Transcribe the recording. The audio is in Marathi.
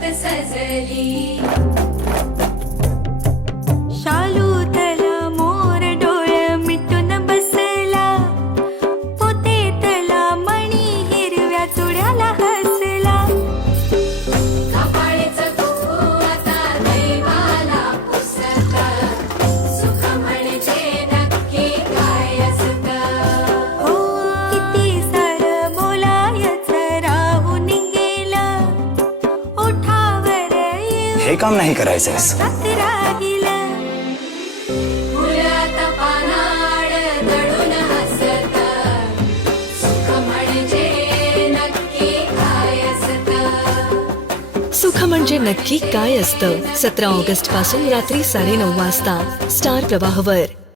नवरात सजली शालू तला मोर डोळ मिटून बसला पोतेतला मणी हिरव्या चुड्याला हसला कपाळीचं कुंकू आता दैवाला पुसतं सुख म्हणजे नक्की काय असतं हो किती सारं बोलायचं राहून गेलं ओठावर हे काम नाही करायचंस. राहिलं मुलात पानाड दडून हसतं सुख म्हणजे नक्की काय असतं सुख म्हणजे नक्की काय असतं 17 ऑगस्ट पासून रात्री 9:30 वाजता स्टार प्रवाहवर.